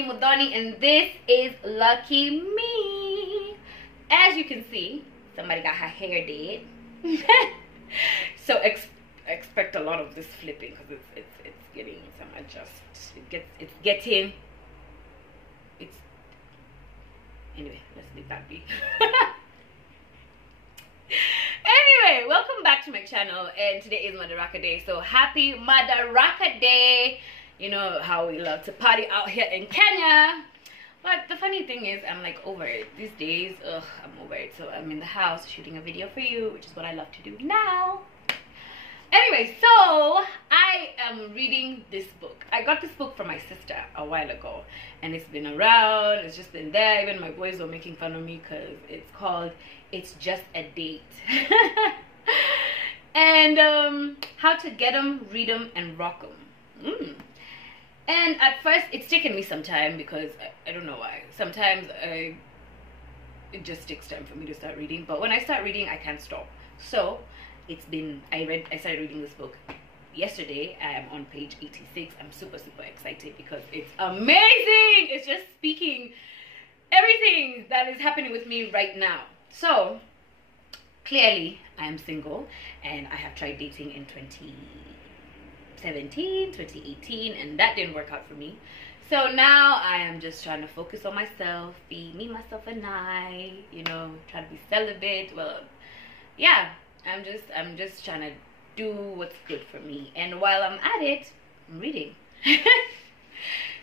Queenie Mudoni, and this is Lucky Me. As you can see, somebody got her hair did. So expect a lot of this flipping because it's getting some adjust. Anyway, let's leave that be. Anyway, welcome back to my channel, and today is Madaraka Day, so happy Madaraka Day. You know how we love to party out here in Kenya. But the funny thing is, I'm like over it these days. Ugh, I'm over it. So I'm in the house shooting a video for you, which is what I love to do now. Anyway, so I am reading this book. I got this book from my sister a while ago, and it's been around. It's just been there. Even my boys were making fun of me because it's called It's Just a Date. And how to get them, read them, and rock them. And at first, it's taken me some time because I don't know why. Sometimes it just takes time for me to start reading. But when I start reading, I can't stop. So I started reading this book yesterday. I am on page 86. I'm super excited because it's amazing. It's just speaking everything that is happening with me right now. So clearly I am single, and I have tried dating in 2017, 2018, and that didn't work out for me. So now I am just trying to focus on myself, be me, myself, and I, you know, trying to be celibate. Well, yeah, I'm just trying to do what's good for me, and while I'm at it, I'm reading.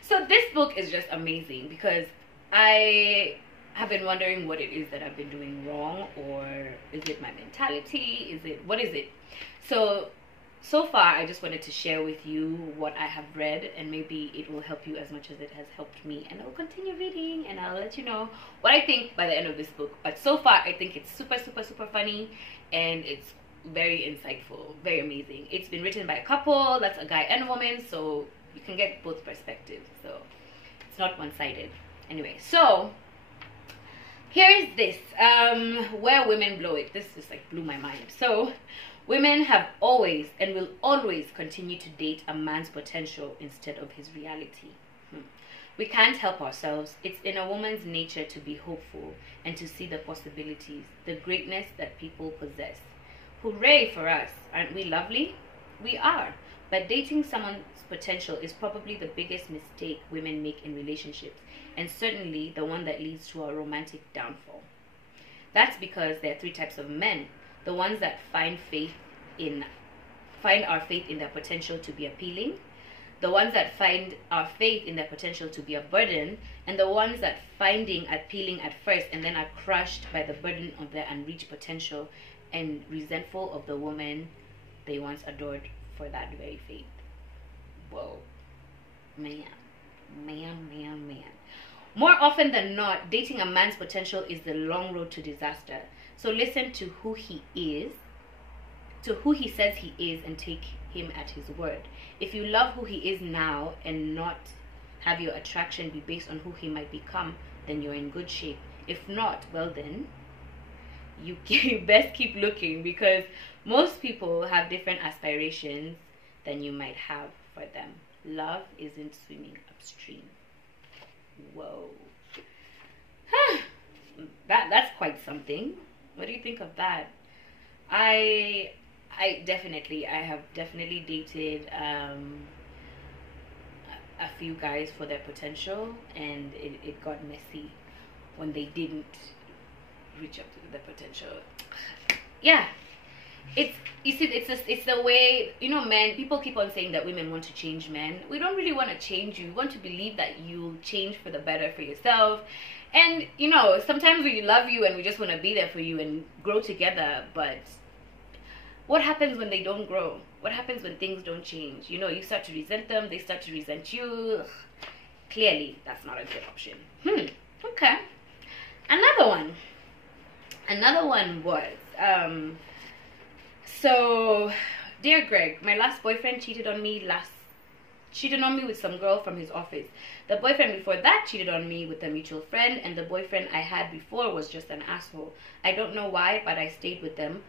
So this book is just amazing because I have been wondering what it is that I've been doing wrong, or is it my mentality? What is it? So far, I just wanted to share with you what I have read, and maybe it will help you as much as it has helped me. And I'll continue reading, and I'll let you know what I think by the end of this book. But so far, I think it's super funny, and it's very insightful, very amazing. It's been written by a couple, that's a guy and a woman, so you can get both perspectives. So it's not one-sided. Anyway, so here is this, Where Women Blow It. This just like blew my mind. So women have always and will always continue to date a man's potential instead of his reality. We can't help ourselves. It's in a woman's nature to be hopeful and to see the possibilities, the greatness that people possess. Hooray for us. Aren't we lovely? We are. But dating someone's potential is probably the biggest mistake women make in relationships, and certainly the one that leads to a romantic downfall. That's because there are three types of men. The ones that find our faith in their potential to be appealing, the ones that find our faith in their potential to be a burden, and the ones that finding appealing at first and then are crushed by the burden of their unreached potential and resentful of the woman they once adored for that very faith. Whoa. Man. More often than not, dating a man's potential is the long road to disaster. So listen to who he is, to who he says he is, and take him at his word. If you love who he is now and not have your attraction be based on who he might become, then you're in good shape. If not, well then, you best keep looking, because most people have different aspirations than you might have for them. Love isn't swimming upstream. Whoa. That's quite something. What do you think of that? I have definitely dated a few guys for their potential, and it got messy when they didn't reach up to their potential. Yeah. It's the way, you know, men, people keep on saying that women want to change men. We don't really want to change you. We want to believe that you'll change for the better for yourself. And, you know, sometimes we love you and we just want to be there for you and grow together. But what happens when they don't grow? What happens when things don't change? You know, you start to resent them, they start to resent you. Ugh. Clearly, that's not a good option. Okay. Another one was, so, dear Greg, my last boyfriend cheated on me with some girl from his office. The boyfriend before that cheated on me with a mutual friend, and the boyfriend I had before was just an asshole. I don't know why, but I stayed with them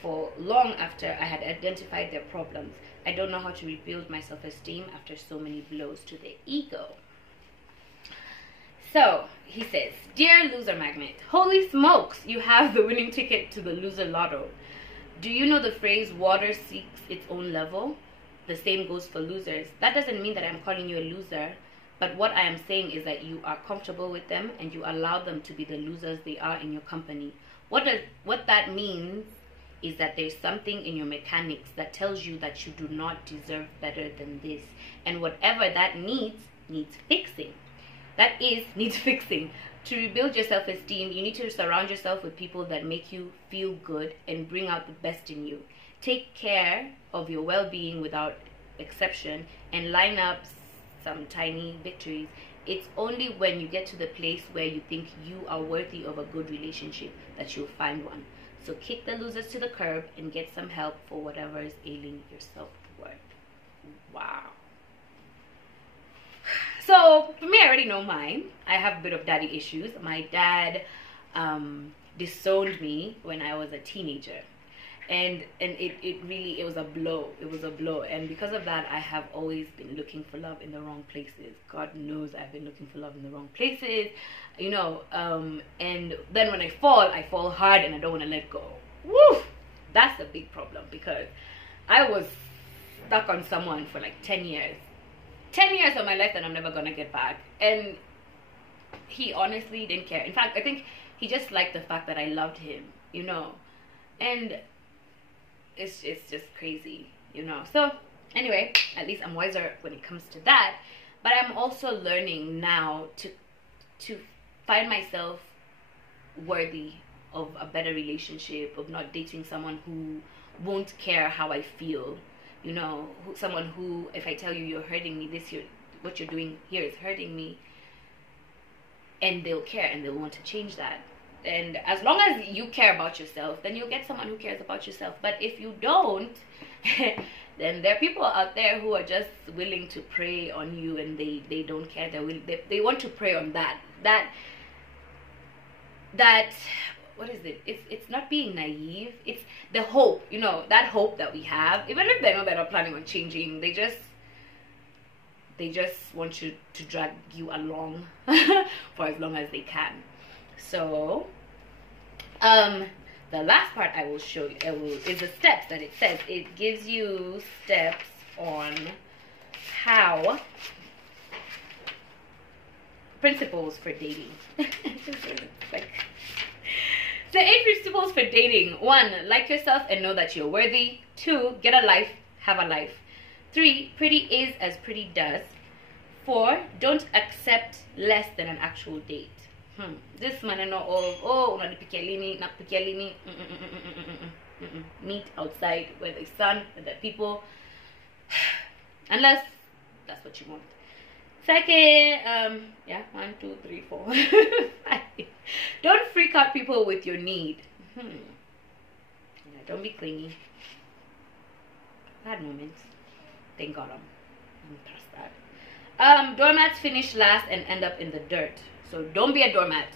for long after I had identified their problems. I don't know how to rebuild my self-esteem after so many blows to the ego. So he says, "Dear loser magnet, holy smokes, you have the winning ticket to the loser lotto. Do you know the phrase water seeks its own level? The same goes for losers. That doesn't mean that I'm calling you a loser, but what I am saying is that you are comfortable with them and you allow them to be the losers they are in your company. What that means is that there's something in your mechanics that tells you that you do not deserve better than this, and whatever that needs fixing. That is, needs fixing. To rebuild your self-esteem, you need to surround yourself with people that make you feel good and bring out the best in you. Take care of your well-being without exception and line up some tiny victories. It's only when you get to the place where you think you are worthy of a good relationship that you'll find one. So kick the losers to the curb and get some help for whatever is ailing your self-worth." Wow. So for me, I already know mine. I have a bit of daddy issues. My dad disowned me when I was a teenager, and it was a blow. And because of that, I have always been looking for love in the wrong places. God knows I've been looking for love in the wrong places, you know. And then when I fall hard, and I don't want to let go. Woo! That's a big problem, because I was stuck on someone for like 10 years. 10 years of my life that I'm never gonna get back, and he honestly didn't care. In fact, I think he just liked the fact that I loved him, you know. And it's just crazy, you know. So anyway, at least I'm wiser when it comes to that. But I'm also learning now to find myself worthy of a better relationship, of not dating someone who won't care how I feel. You know, someone who, if I tell you you're hurting me, what you're doing here is hurting me, and they'll care and they'll want to change that. And as long as you care about yourself, then you'll get someone who cares about yourself. But if you don't, then there are people out there who are just willing to prey on you, and they don't care. They want to prey on that what is it? It's not being naive. It's the hope, you know, that hope that we have. Even if they know they're not planning on changing, they just want you to drag you along for as long as they can. So, the last part I will show you is the steps that it says. It gives you steps on how principles for dating. Like, the 8 principles for dating. 1, like yourself and know that you're worthy. 2, get a life, have a life. 3, pretty is as pretty does. 4, don't accept less than an actual date. This man know all, una pikialini, not pikialini. Meet outside where there's sun, where there are people. Unless that's what you want. Second, 1, 2, 3, 4. 5. Don't freak out people with your need. Don't be clingy. I had moments. Thank God I'm past that. Doormats finish last and end up in the dirt. So don't be a doormat.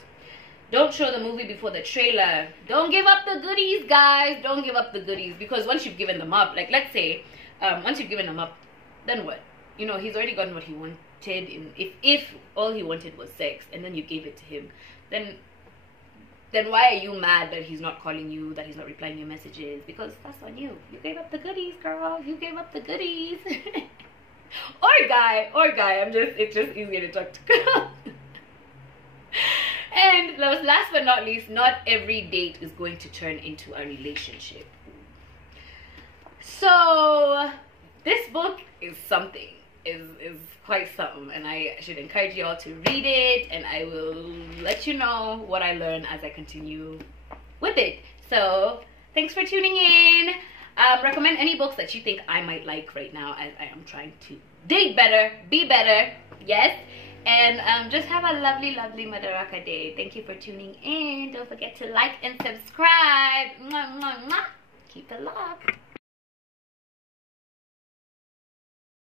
Don't show the movie before the trailer. Don't give up the goodies, guys. Don't give up the goodies, because once you've given them up, like let's say, once you've given them up, then what? You know, he's already gotten what he wanted. If all he wanted was sex, and then you gave it to him, then why are you mad that he's not calling you, that he's not replying your messages? Because that's on you. You gave up the goodies, girl. You gave up the goodies. or guy. It's just easier to talk to girls. And last but not least, not every date is going to turn into a relationship. So this book is something. Is quite something, and I should encourage you all to read it, and I will let you know what I learn as I continue with it. So thanks for tuning in. Recommend any books that you think I might like right now, as I am trying to date better, be better, yes, and just have a lovely Madaraka day. Thank you for tuning in. Don't forget to like and subscribe. Mwah, mwah, mwah. Keep the love.